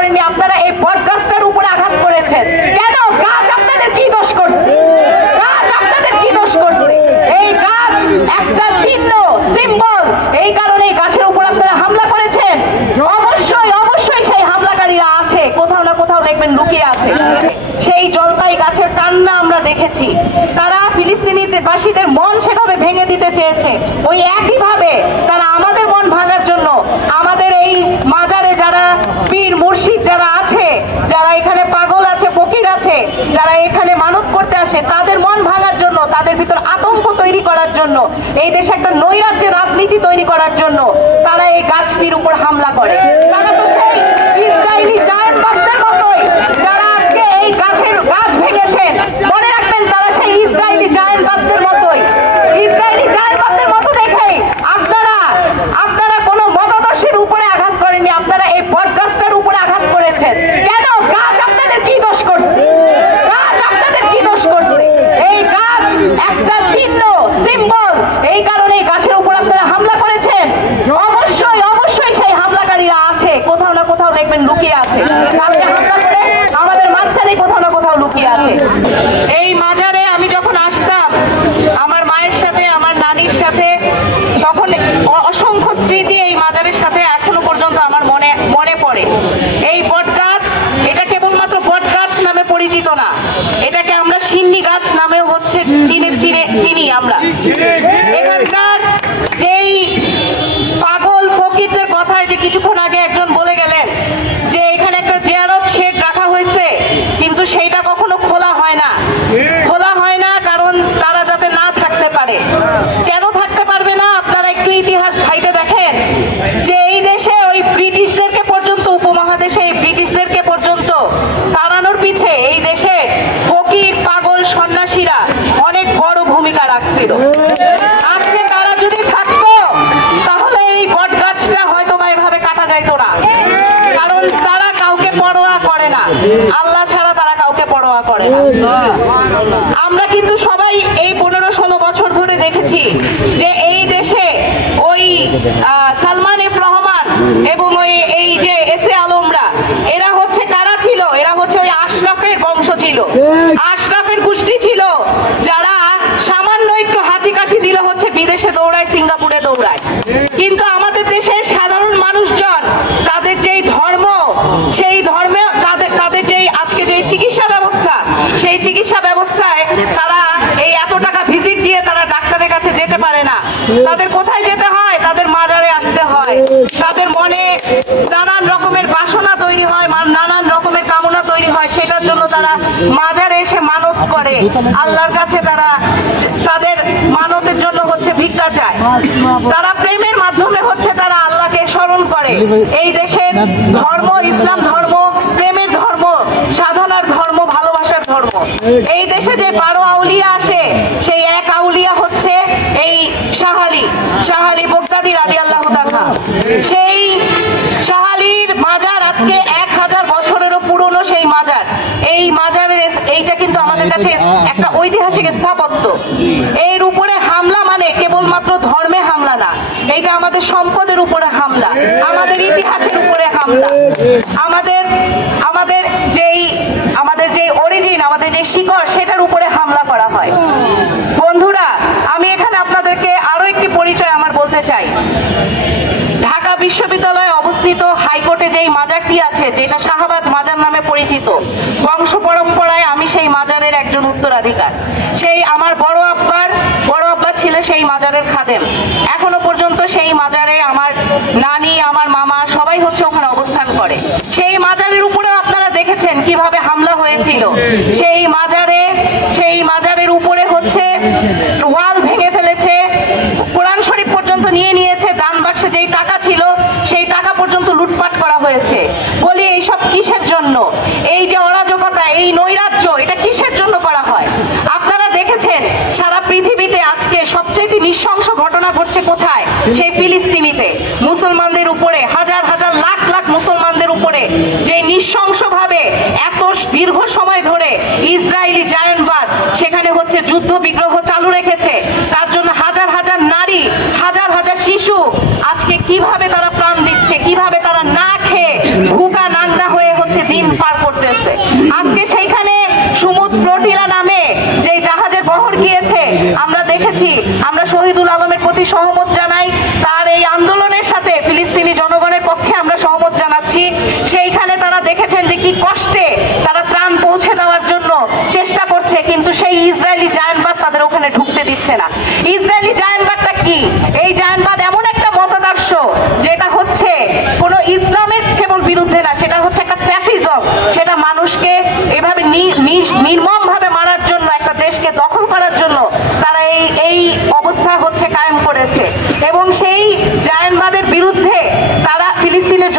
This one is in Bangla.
করেননি, আপনারা এই বটগাছটার উপরে আঘাত করেছেন। কেন? গাছ আপনাদের কি দোষ করছে? গাছ আপনাদের কি দোষ করছে? এই গাছ একটা চিহ্ন, সিম্বল, এই কারণে এই গাছের উপর আপনারা হামলা করেছেন। অবশ্যই অবশ্যই সেই হামলাকারীরা আছে, কোথাও না কোথাও দেখবেন লুকিয়ে আছে। সেই জলপাই গাছের কান্না আমরা দেখেছি, তারা ফিলিস্তিনিবাসীদের মন সেভাবে ভেঙে দিতে চেয়েছে। ওই একইভাবে তারা আমাদের মন ভাঙার জন্য, আমাদের এই মাজারে যারা পীর মুর্শিদ যারা আছে, যারা এখানে পাগল আছে, ফকির আছে, যারা এখানে মানত করতে আসে, তাদের মন ভাঙার জন্য, তাদের ভিতর আতঙ্ক তৈরি করার জন্য, এই দেশে একটা নৈরাজ্যের রাজনীতি তৈরি করার জন্য তারা এই গাছটির উপর হামলা করে। তারা তো সেই ইসরায়েলি জায়ান্টবাদদের মতোই, যারা আজকে এই গাছ ভেঙেছেন, মনে রাখবেন তারা সেই ইসরায়েলি জায়ান্টবাদদের মতোই। ইসরায়েলি জায়ান্টবাদদের মতো দেখেই আপনারা কোনো মতাদর্শের উপরে আঘাত করেননি, আপনারা এই বটগাছটার উপরে আঘাত করেছেন। কেন? গাছ আপনাদের কি দোষ করছে? গাছ আপনাদের কি দোষ করছে? এই গাছ একটা চিহ্ন, সিম্বল, এই কারণে এই গাছের উপর আপনারা হামলা করেছেন। অবশ্যই অবশ্যই সেই হামলাকারীরা আছে, কোথাও না কোথাও দেখবেন লুকিয়ে আছে। আজকে হামলা করে আমাদের মাঝখানে কোথাও না কোথাও লুকিয়ে আছে। এই মাজারে আমি যখন আসতাম আমার মায়ের সাথে, আমার নানির সাথে, তখন অসংখ্য স্মৃতি এই মাজারের সাথে এখনো পর্যন্ত আমার মনে পড়ে। এই বটগাছ, এটা কেবলমাত্র বটগাছ নামে পরিচিত না, এটাকে আমরা সিন্নি গাছ নামেও হচ্ছে চিনি আমরা। এখানকার যেই পাগল ফকিরদের কথায় যে কিছুক্ষণ আগে একজন বলে গেলেন যে এখানে একটা জিয়ারত শেড রাখা হয়েছে, কিন্তু সেইটা কখনো খোলা হয় না। খোলা হয় না কারণ তারা যাতে না থাকতে পারে। কেন থাকতে পারবে না? আপনারা একটু ইতিহাস ঘাইটে দেখেন যে এই দেশে ওই ব্রিটিশদেরকে পর্যন্ত, উপমহাদেশে এই ব্রিটিশদেরকে পর্যন্ত তাড়ানোর পিছে এই দেশে ফকির, পাগল, সন্ন্যাসীরা অনেক বড় ভূমিকা রাখছিল। আজকে তারা যদি থাকতো তাহলে এই বটগাছটা হয়তো বা এভাবে কাটা যাইতো না, কারণ তারা কাউকে পরোয়া করে না, আল্লাহ ছাড়া তারা কাউকে পরোয়া করে না। আমরা কিন্তু সবাই এই 15-16 বছর ধরে দেখেছি যে এই দেশে ওই সালমান এফ রহমান এবং এই যে এসে আলমরা, এরা হচ্ছে কারা ছিল? এরা হচ্ছে ওই আশরাফের বংশ ছিল, আশরাফের গোষ্ঠী ছিল, যারা সামান্য একটু হাঁচি কাশি দিলে হচ্ছে বিদেশে দৌড়ায়, সিঙ্গাপুরে দৌড়ায়। কিন্তু আমাদের দেশের সাধারণ মানুষজন তাদের যেই ধর্ম, সেই ধর্মে তাদের যেই আজকে যেই চিকিৎসা ব্যবস্থা, সেই চিকিৎসা ব্যবস্থায় তারা এই এত টাকা ভিজিট দিয়ে তারা ডাক্তারের কাছে যেতে পারে না। তাদের কোথায় যেতে হয়? তাদের মাজারে আসতে হয়। তাদের মনে নানান রকমের বাসনা তৈরি হয়, নানান রকমের কামনা তৈরি হয়, সেটার জন্য তারা মাজারে এসে মানত করে, আল্লাহর কাছে তারা তাদের মানতের জন্য হচ্ছে ভিক্ষা চায়। তারা প্রেমের মাধ্যমে হচ্ছে তারা আল্লাহকে স্মরণ করে। এই দেশের ধর্ম ইসলাম ধর্ম, প্রেমের ধর্ম, সাধনার ধর্ম, ভালোবাসার ধর্ম। এই দেশে যে 12 আউলিয়া আসে, সেই এক আউলিয়া হচ্ছে এই শাহ আলী বগদাদী রাদিয়াল্লাহু তাআলা। সেই শাহ আলীর মাজার আজকে 1000 বছরেরও পুরনো সেই মাজার। এই মাজারের এইটা কিন্তু আমাদের কাছে একটা ঐতিহাসিক স্থাপত্য। এর উপরে হামলা মানে কেবলমাত্র ধর্মে হামলা না, এটা আমাদের সম্পদের উপরে হামলা, আমাদের ইতিহাসের উপরে হামলা, আমাদের যেই অরিজিন, আমাদের যে শিকড়, সেটার উপরে হামলা করা হয়। বন্ধুরা, আমি এখানে আপনাদেরকে আরো একটি পরিচয় আমার বলতে চাই। ঢাকা বিশ্ববিদ্যালয়ে অবস্থিত হাইকোর্টে যেই মাজারটি আছে, যেটা শাহবাজ মাজার নামে পরিচিত, বংশ পরম্পরায় আমি সেই মাজারের একজন উত্তরাধিকার। সেই আমার বড় আব্বা ছিল সেই মাজারের খাদেম। এখনো পর্যন্ত সেই মাজারে আমার নানি, আমার মামা সবাই হচ্ছে ওখানে অবস্থান করে। সেই মাজারের উপরেও আপনারা দেখেছেন কিভাবে হামলা হয়েছিল। সেই মাজারের উপরে হচ্ছে ওয়াল ভেঙে ফেলেছে, কোরআন শরীফ পর্যন্ত নিয়ে নিয়েছে, দান বাক্সে যেই টাকা ছিল সেই টাকা পর্যন্ত লুটপাট করা হয়েছে। বলি এইসব কিসের জন্য? এই যে অরাজকতা, এই নৈরাজ্য, এটা কিসের জন্য করা হয়? আপনারা দেখেছেন সারা পৃথিবীতে আজকে সবচেয়ে নৃশংস ঘটনা ঘটছে কোথায়? সেই ফিলিস্তিনিতে মুসলমানদের উপরে, হাজার হাজার লাখ লাখ মুসলমানদের উপরে যে নৃশংসভাবে এত দীর্ঘ সময় ধরে ইসরায়েলি জায়ান্টবাদ সেখানে হচ্ছে যুদ্ধ বিগ্রহ চালু রেখেছে। তার জন্য হাজার হাজার নারী, হাজার হাজার শিশু আজকে কিভাবে তারা প্রাণ দিচ্ছে, কিভাবে তারা না খেয়ে ভুকা নাংরা হয়ে দেখেছি, আমরা শহীদুল আলমের প্রতি সহমত জানাই, তার এই আন্দোলনের সাথে ফিলিস্তিনি জনগণের পক্ষে আমরা সহমত জানাচ্ছি। সেইখানে তারা দেখেছেন যে কি কষ্টে তারা ত্রাণ পৌঁছে দেওয়ার জন্য চেষ্টা করছে, কিন্তু সেই ইসরায়েলি জায়ান্টবাদ তাদের ওখানে ঢুকতে দিচ্ছে না। ইসরায়েলি জায়ান্টবাদটা কি? এই জায়ান্টবাদ এমন একটা মতাদর্শ যেটা হচ্ছে কোনো ইসলামের কেবল বিরুদ্ধে না, সেটা হচ্ছে একটা ফ্যাসিজম। সেটা মানুষকে এভাবে নির্মম ভাবে মারার জন্য, একটা দেশকে দখল করার জন্য তারা এই অবস্থা হচ্ছে কায়েম করেছে। এবং সেই জায়ান্টবাদের বিরুদ্ধে তারা ফিলিস্তিনের